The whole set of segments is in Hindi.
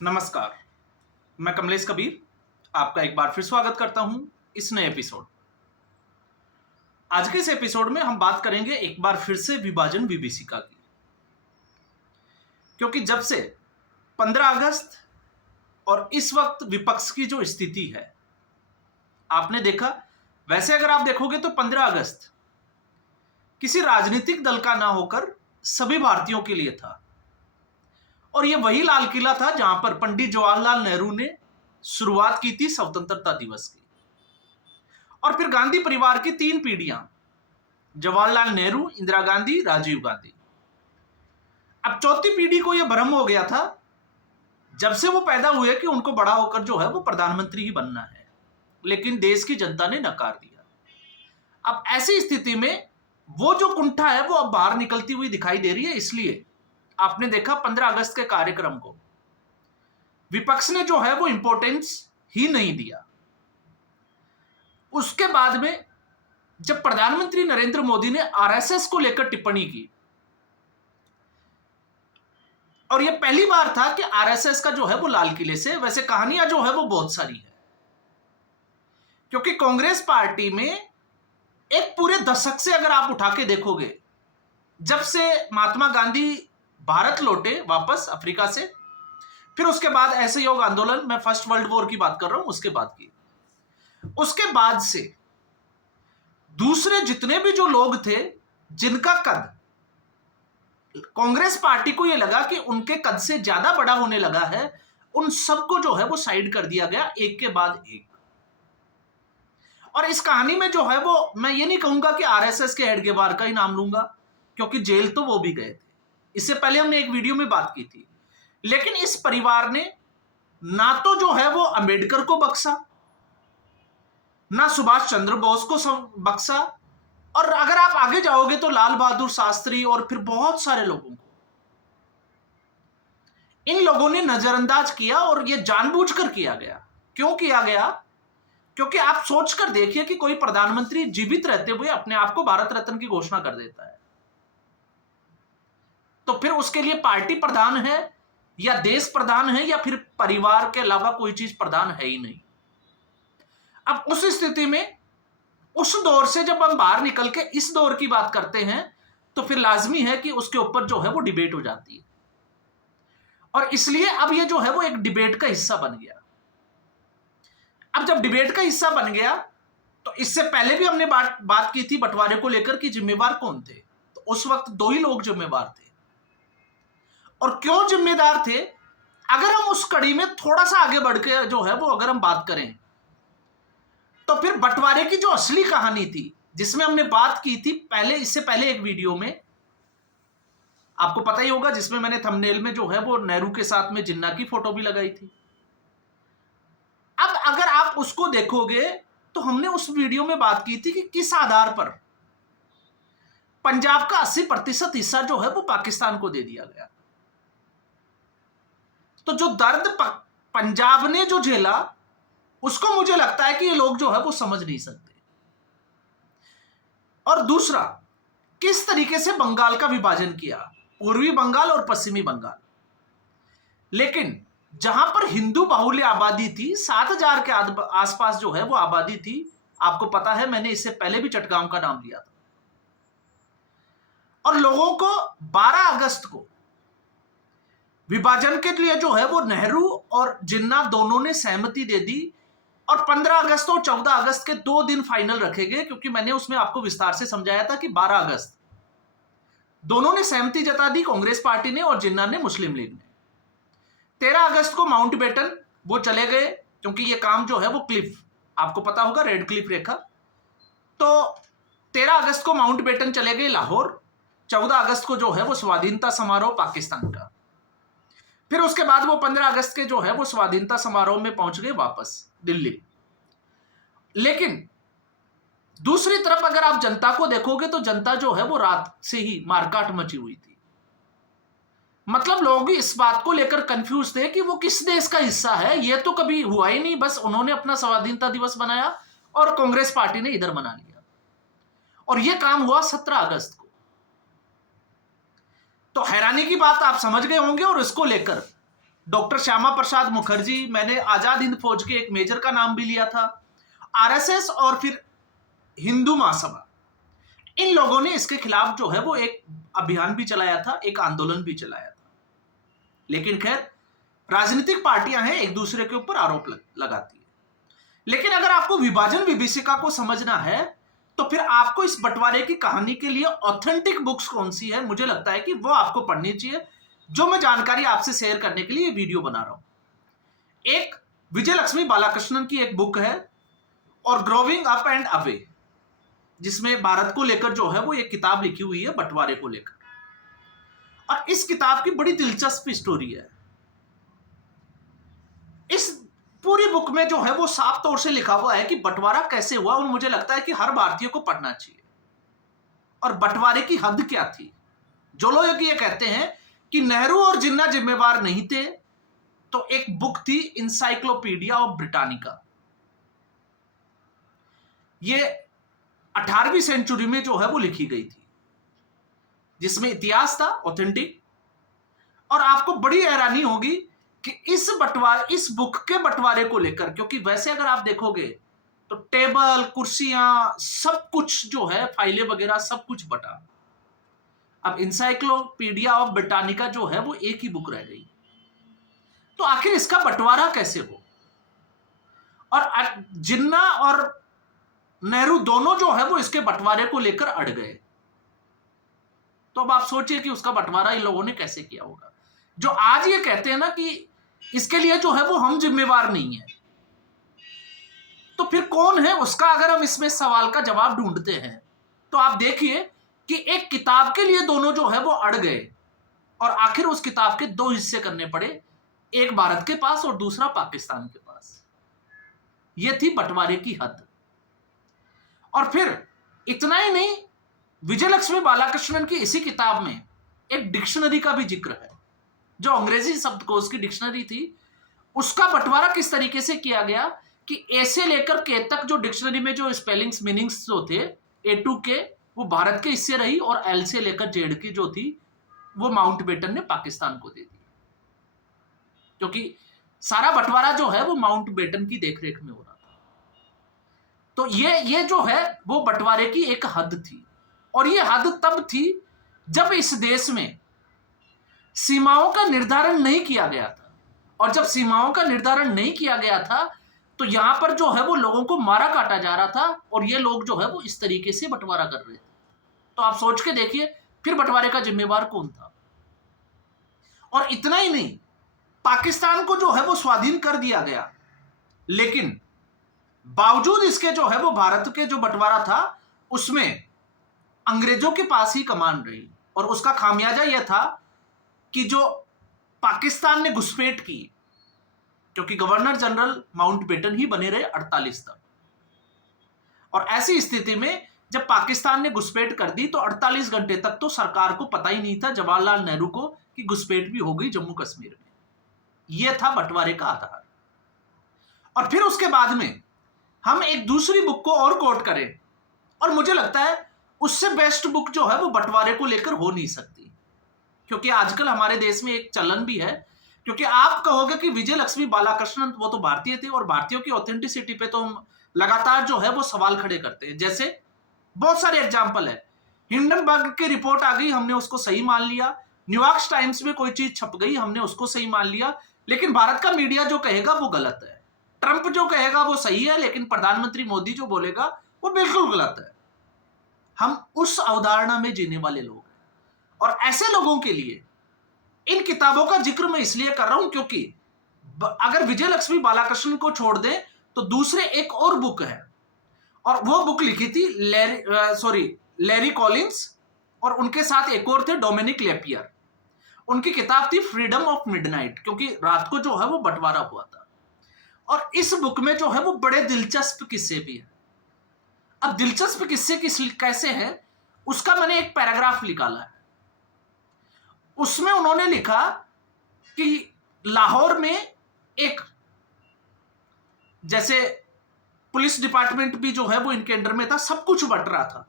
नमस्कार। मैं कमलेश कबीर आपका एक बार फिर स्वागत करता हूं इस नए एपिसोड। आज के इस एपिसोड में हम बात करेंगे एक बार फिर से विभाजन विभीषिका की, क्योंकि जब से 15 अगस्त और इस वक्त विपक्ष की जो स्थिति है आपने देखा। वैसे अगर आप देखोगे तो 15 अगस्त किसी राजनीतिक दल का ना होकर सभी भारतीयों के लिए था, और यह वही लाल किला था जहां पर पंडित जवाहरलाल नेहरू ने शुरुआत की थी स्वतंत्रता दिवस की। और फिर गांधी परिवार की 3 पीढ़ियां, जवाहरलाल नेहरू, इंदिरा गांधी, राजीव गांधी। अब चौथी पीढ़ी को यह भ्रम हो गया था जब से वो पैदा हुए कि उनको बड़ा होकर जो है वो प्रधानमंत्री ही बनना है, लेकिन देश की जनता ने नकार दिया। अब ऐसी स्थिति में वो जो कुंठा है वो अब बाहर निकलती हुई दिखाई दे रही है। इसलिए आपने देखा 15 अगस्त के कार्यक्रम को विपक्ष ने जो है वो इंपॉर्टेंस ही नहीं दिया। उसके बाद में जब प्रधानमंत्री नरेंद्र मोदी ने आरएसएस को लेकर टिप्पणी की, और यह पहली बार था कि आरएसएस का जो है वो लाल किले से, वैसे कहानियां जो है वो बहुत सारी है, क्योंकि कांग्रेस पार्टी में एक पूरे दशक से अगर आप उठा के देखोगे, जब से महात्मा गांधी भारत लौटे वापस अफ्रीका से, फिर उसके बाद असहयोग आंदोलन, मैं फर्स्ट वर्ल्ड वॉर की बात कर रहा हूं, उसके बाद से दूसरे जितने भी जो लोग थे जिनका कद कांग्रेस पार्टी को यह लगा कि उनके कद से ज्यादा बड़ा होने लगा है, उन सबको जो है वो साइड कर दिया गया एक के बाद एक। और इस कहानी में जो है वो मैं ये नहीं कहूंगा कि आरएसएस के हेड गेवार का ही नाम लूंगा, क्योंकि जेल तो वो भी गए थे, इससे पहले हमने एक वीडियो में बात की थी। लेकिन इस परिवार ने ना तो जो है वो अंबेडकर को बख्शा, ना सुभाष चंद्र बोस को बख्शा, और अगर आप आगे जाओगे तो लाल बहादुर शास्त्री और फिर बहुत सारे लोगों को इन लोगों ने नजरअंदाज किया। और यह जानबूझकर किया गया। क्यों किया गया? क्योंकि आप सोचकर देखिए कि कोई प्रधानमंत्री जीवित रहते हुए अपने आप को भारत रत्न की घोषणा कर देता है, तो फिर उसके लिए पार्टी प्रधान है या देश प्रधान है या फिर परिवार के अलावा कोई चीज प्रधान है ही नहीं। अब उस स्थिति में उस दौर से जब हम बाहर निकल के इस दौर की बात करते हैं, तो फिर लाजमी है कि उसके ऊपर जो है वो डिबेट हो जाती है, और इसलिए अब ये जो है वो एक डिबेट का हिस्सा बन गया। अब जब डिबेट का हिस्सा बन गया, तो इससे पहले भी हमने बात की थी बंटवारे को लेकर कि जिम्मेवार कौन थे। तो उस वक्त 2 ही लोग जिम्मेवार थे। और क्यों जिम्मेदार थे, अगर हम उस कड़ी में थोड़ा सा आगे बढ़ के जो है वो अगर हम बात करें, तो फिर बंटवारे की जो असली कहानी थी, जिसमें हमने बात की थी पहले, इससे पहले एक वीडियो में, आपको पता ही होगा, जिसमें मैंने थंबनेल में जो है वो नेहरू के साथ में जिन्ना की फोटो भी लगाई थी। अब अगर आप उसको देखोगे तो हमने उस वीडियो में बात की थी कि किस आधार पर पंजाब का 80% हिस्सा जो है वो पाकिस्तान को दे दिया गया। तो जो दर्द पंजाब ने जो झेला, उसको मुझे लगता है कि ये लोग जो है वो समझ नहीं सकते। और दूसरा, किस तरीके से बंगाल का विभाजन किया, पूर्वी बंगाल और पश्चिमी बंगाल। लेकिन जहां पर हिंदू बाहुल्य आबादी थी, 7,000 के आसपास जो है वो आबादी थी, आपको पता है मैंने इससे पहले भी चटगांव का नाम लिया था। और लोगों को 12 अगस्त को विभाजन के लिए जो है वो नेहरू और जिन्ना दोनों ने सहमति दे दी, और 15 अगस्त और 14 अगस्त के 2 दिन फाइनल रखे गए, क्योंकि मैंने उसमें आपको विस्तार से समझाया था कि 12 अगस्त दोनों ने सहमति जता दी, कांग्रेस पार्टी ने और जिन्ना ने, मुस्लिम लीग ने। 13 अगस्त को माउंटबेटन वो चले गए, क्योंकि ये काम जो है वो क्लिफ, आपको पता होगा, रेड क्लिफ रेखा। तो 13 अगस्त को माउंटबेटन चले गए लाहौर। 14 अगस्त को जो है वो स्वाधीनता समारोह पाकिस्तान का। फिर उसके बाद वो 15 अगस्त के जो है वो स्वाधीनता समारोह में पहुंच गए वापस दिल्ली। लेकिन दूसरी तरफ अगर आप जनता को देखोगे तो जनता जो है वो रात से ही मारकाट मची हुई थी। मतलब लोग इस बात को लेकर कंफ्यूज थे कि वो किस देश का हिस्सा है, ये तो कभी हुआ ही नहीं, बस उन्होंने अपना स्वाधीनता दिवस बनाया और कांग्रेस पार्टी ने इधर मना लिया। और यह काम हुआ 17 अगस्त को। तो हैरानी की बात आप समझ गए होंगे, और इसको लेकर डॉक्टर श्यामा प्रसाद मुखर्जी, मैंने आजाद हिंद फौज के एक मेजर का नाम भी लिया था, आरएसएस और फिर हिंदू महासभा, इन लोगों ने इसके खिलाफ जो है वो एक अभियान भी चलाया था, एक आंदोलन भी चलाया था। लेकिन खैर, राजनीतिक पार्टियां हैं, एक दूसरे के ऊपर आरोप लगाती है। लेकिन अगर आपको विभाजन विभीषिका को समझना है तो फिर आपको इस बंटवारे की कहानी के लिए ऑथेंटिक बुक्स कौन सी है, मुझे लगता है कि वो आपको पढ़नी चाहिए, जो मैं जानकारी आपसे शेयर करने के लिए वीडियो बना रहा हूं। एक विजय लक्ष्मी बालाकृष्णन की एक बुक है और ग्रोविंग अप एंड अवे, जिसमें भारत को लेकर जो है वो एक किताब लिखी हुई है बंटवारे को लेकर। और इस किताब की बड़ी दिलचस्प स्टोरी है। इस पूरी बुक में जो है वो साफ तौर से लिखा हुआ है कि बंटवारा कैसे हुआ, और मुझे लगता है कि हर भारतीय को पढ़ना चाहिए। और बंटवारे की हद क्या थी। जो लोग ये कहते हैं कि नेहरू और जिन्ना जिम्मेवार नहीं थे, तो एक बुक थी इंसाइक्लोपीडिया ऑफ ब्रिटानिका। ये 18वीं सेंचुरी में जो है वो लिखी गई थी, जिसमें इतिहास था ऑथेंटिक। और आपको बड़ी हैरानी होगी कि इस बुक के बंटवारे को लेकर, क्योंकि वैसे अगर आप देखोगे तो टेबल, कुर्सियां, सब कुछ जो है, फाइलें वगैरह सब कुछ बटा। अब इंसाइक्लोपीडिया ऑफ ब्रिटानिका जो है वो एक ही बुक रह गई। तो आखिर इसका बंटवारा कैसे हो। और जिन्ना और नेहरू दोनों जो है वो इसके बंटवारे को लेकर अड़ गए। तो अब आप सोचिए कि उसका बंटवारा इन लोगों ने कैसे किया होगा। जो आज ये कहते हैं ना कि इसके लिए जो है वो हम जिम्मेवार नहीं है, तो फिर कौन है उसका, अगर हम इसमें सवाल का जवाब ढूंढते हैं तो आप देखिए कि एक किताब के लिए दोनों जो है वो अड़ गए और आखिर उस किताब के दो हिस्से करने पड़े, एक भारत के पास और दूसरा पाकिस्तान के पास। यह थी बंटवारे की हद। और फिर इतना ही नहीं, विजय लक्ष्मी बालाकृष्णन की इसी किताब में एक डिक्शनरी का भी जिक्र है, जो अंग्रेजी शब्दकोश की डिक्शनरी थी। उसका बंटवारा किस तरीके से किया गया कि ए से लेकर के तक जो डिक्शनरी में जो स्पेलिंग्स मीनिंग्स जो थे, ए टू के, वो भारत के हिस्से रही, और एल से लेकर जेड की जो थी वो माउंटबेटन ने पाकिस्तान को दे दी, क्योंकि सारा बंटवारा जो है वो माउंटबेटन की देखरेख में हो रहा था। तो ये जो है वो बंटवारे की एक हद थी। और ये हद तब थी जब इस देश में सीमाओं का निर्धारण नहीं किया गया था। और जब सीमाओं का निर्धारण नहीं किया गया था तो यहां पर जो है वो लोगों को मारा काटा जा रहा था, और ये लोग जो है वो इस तरीके से बंटवारा कर रहे थे। तो आप सोच के देखिए फिर बंटवारे का जिम्मेवार कौन था। और इतना ही नहीं, पाकिस्तान को जो है वो स्वाधीन कर दिया गया, लेकिन बावजूद इसके जो है वो भारत के जो बंटवारा था उसमें अंग्रेजों के पास ही कमान रही। और उसका खामियाजा यह था कि जो पाकिस्तान ने घुसपैठ की, क्योंकि गवर्नर जनरल माउंटबेटन ही बने रहे 48 तक। और ऐसी स्थिति में जब पाकिस्तान ने घुसपैठ कर दी तो 48 घंटे तक तो सरकार को पता ही नहीं था, जवाहरलाल नेहरू को, कि घुसपैठ भी हो गई जम्मू कश्मीर में। यह था बंटवारे का आधार। और फिर उसके बाद में हम एक दूसरी बुक को और कोट करें, और मुझे लगता है उससे बेस्ट बुक जो है वो बंटवारे को लेकर हो नहीं सकती, क्योंकि आजकल हमारे देश में एक चलन भी है। क्योंकि आप कहोगे कि विजय लक्ष्मी बालाकृष्णन वो तो भारतीय थे, और भारतीयों की ऑथेंटिसिटी पे तो हम लगातार जो है वो सवाल खड़े करते हैं। जैसे बहुत सारे एग्जाम्पल है। हिंडनबर्ग की रिपोर्ट आ गई, हमने उसको सही मान लिया। न्यूयॉर्क टाइम्स में कोई चीज छप गई, हमने उसको सही मान लिया। लेकिन भारत का मीडिया जो कहेगा वो गलत है। ट्रंप जो कहेगा वो सही है, लेकिन प्रधानमंत्री मोदी जो बोलेगा वो बिल्कुल गलत है। हम उस अवधारणा में जीने वाले लोग हैं। और ऐसे लोगों के लिए इन किताबों का जिक्र मैं इसलिए कर रहा हूं क्योंकि अगर विजय लक्ष्मी बालाकृष्णन को छोड़ दें तो दूसरे एक और बुक है, और वो बुक लिखी थी लैरी कॉलिंस, और उनके साथ एक और थे डोमिनिक लेपियर। उनकी किताब थी फ्रीडम ऑफ मिडनाइट, क्योंकि रात को जो है वो बंटवारा हुआ था। और इस बुक में जो है वो बड़े दिलचस्प किस्से भी है। अब दिलचस्प किस्से कैसे है उसका मैंने एक पैराग्राफ निकाला है। उसमें उन्होंने लिखा कि लाहौर में एक, जैसे पुलिस डिपार्टमेंट भी जो है वो इनके अंडर में था, सब कुछ बट रहा था।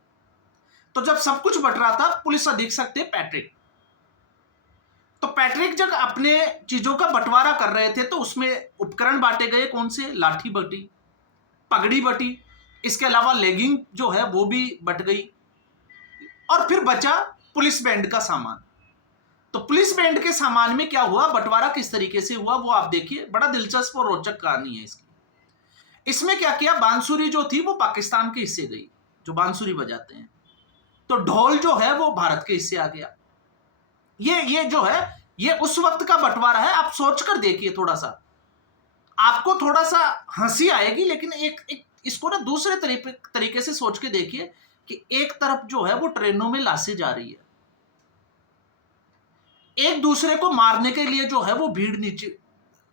तो जब सब कुछ बट रहा था, पुलिस अधीक्षक थे पैट्रिक, तो पैट्रिक जब अपने चीजों का बंटवारा कर रहे थे तो उसमें उपकरण बांटे गए, कौन से? लाठी बटी, पगड़ी बटी, इसके अलावा लेगिंग जो है वो भी बट गई, और फिर बचा पुलिस बैंड का सामान। तो पुलिस बैंड के सामान में क्या हुआ, बंटवारा किस तरीके से हुआ वो आप देखिए। बड़ा दिलचस्प और रोचक कहानी है इसकी। इसमें क्या किया, बांसुरी जो थी वो पाकिस्तान के हिस्से गई, जो बांसुरी बजाते हैं। तो ढोल जो है वो भारत के हिस्से आ गया। ये जो है ये उस वक्त का बंटवारा है। आप सोचकर देखिए, थोड़ा सा आपको थोड़ा सा हंसी आएगी, लेकिन एक इसको ना दूसरे तरीके से सोच के देखिए कि एक तरफ जो है वो ट्रेनों में लाशें जा रही है, एक दूसरे को मारने के लिए जो है वो भीड़ नीचे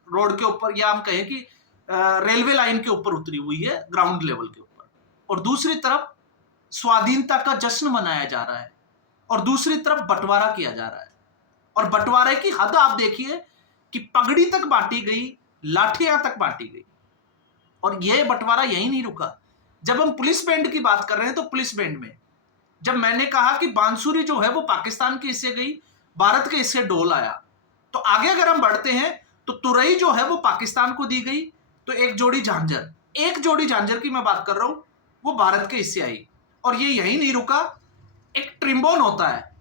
रोड के ऊपर, या हम कहें कि रेलवे लाइन के ऊपर उतरी हुई है, ग्राउंड लेवल के ऊपर, और दूसरी तरफ स्वाधीनता का जश्न मनाया जा रहा है, और दूसरी तरफ बंटवारा किया जा रहा है। और बंटवारे की हद आप देखिए कि पगड़ी तक बांटी गई, लाठियां तक बांटी गई। और यह बंटवारा यही नहीं रुका। जब हम पुलिस बैंड की बात कर रहे हैं तो पुलिस बैंड में जब मैंने कहा कि बांसुरी जो है वो पाकिस्तान के हिस्से गई, भारत के हिस्से ढोल आया, तो आगे अगर हम बढ़ते हैं तो तुरई जो है वो पाकिस्तान को दी गई। तो एक जोड़ी झांझर की मैं बात कर रहा हूं, वो भारत के हिस्से आई। और ये यही नहीं रुका, एक ट्रिम्बोन होता है,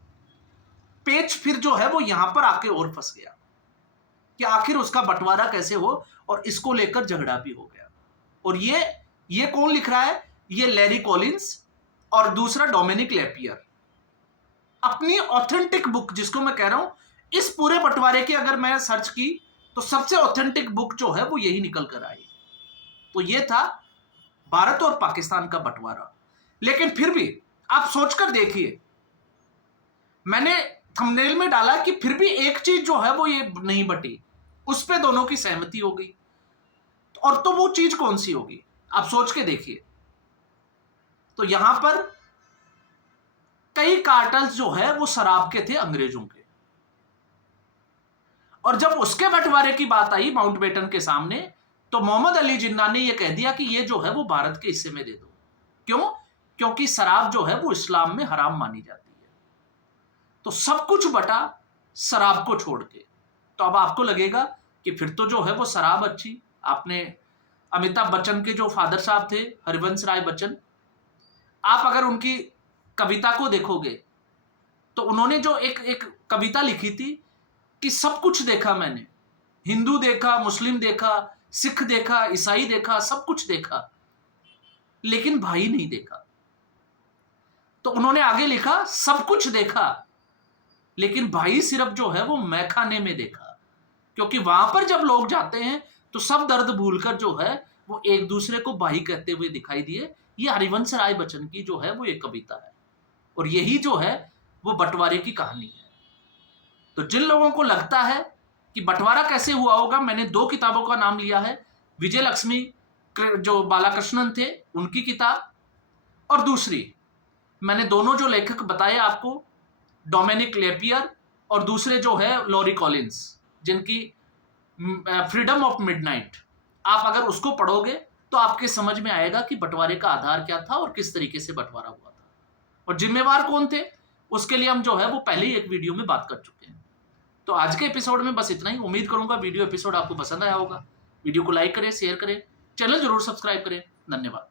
पेच फिर जो है वो यहां पर आके और फंस गया कि आखिर उसका बंटवारा कैसे हो, और इसको लेकर झगड़ा भी हो गया। और ये कौन लिख रहा है? ये लैरी कॉलिंस और दूसरा डोमिनिक लेपियर। अपनी ऑथेंटिक बुक, जिसको मैं कह रहा हूं, इस पूरे बंटवारे की अगर मैं सर्च की तो सबसे ऑथेंटिक बुक जो है वो यही निकल कर आई। तो ये था भारत और पाकिस्तान का बंटवारा। लेकिन फिर भी आप सोचकर देखिए, मैंने थंबनेल में डाला कि फिर भी एक चीज जो है वो ये नहीं बटी, उस पे दोनों की सहमति हो गई। और तो वो चीज कौन सी होगी, आप सोच के देखिए। तो यहां पर कई कार्टल्स जो है वो शराब के थे, अंग्रेजों के। और जब उसके बंटवारे की बात आई माउंटबेटन के सामने, तो मोहम्मद अली जिन्ना ने यह कह दिया कि ये जो है वो भारत के हिस्से में दे दो। क्यों? क्योंकि शराब जो है वो इस्लाम में हराम मानी जाती है। तो सब कुछ बटा शराब को छोड़ के। तो अब आपको लगेगा कि फिर तो जो है वो शराब अच्छी। आपने अमिताभ बच्चन के जो फादर साहब थे, हरिवंश राय बच्चन, आप अगर उनकी कविता को देखोगे तो उन्होंने जो एक कविता लिखी थी कि सब कुछ देखा मैंने, हिंदू देखा, मुस्लिम देखा, सिख देखा, ईसाई देखा, सब कुछ देखा, लेकिन भाई नहीं देखा। तो उन्होंने आगे लिखा, सब कुछ देखा लेकिन भाई सिर्फ जो है वो मैखाने में देखा। क्योंकि वहां पर जब लोग जाते हैं तो सब दर्द भूलकर जो है वो एक दूसरे को भाई कहते हुए दिखाई दिए। ये हरिवंश राय बच्चन की जो है वो एक कविता है, और यही जो है वो बंटवारे की कहानी है। तो जिन लोगों को लगता है कि बंटवारा कैसे हुआ होगा, मैंने 2 किताबों का नाम लिया है, विजय लक्ष्मी जो बालाकृष्णन थे उनकी किताब, और दूसरी मैंने दोनों जो लेखक बताए आपको, डोमिनिक लेपियर और दूसरे जो है लॉरी कॉलिंस, जिनकी फ्रीडम ऑफ मिडनाइट, आप अगर उसको पढ़ोगे तो आपके समझ में आएगा कि बंटवारे का आधार क्या था और किस तरीके से बंटवारा हुआ था, और जिम्मेवार कौन थे उसके लिए हम जो है वो पहले ही एक वीडियो में बात कर चुके हैं। तो आज के एपिसोड में बस इतना ही। उम्मीद करूंगा वीडियो एपिसोड आपको पसंद आया होगा। वीडियो को लाइक करें, शेयर करें, चैनल जरूर सब्सक्राइब करें। धन्यवाद।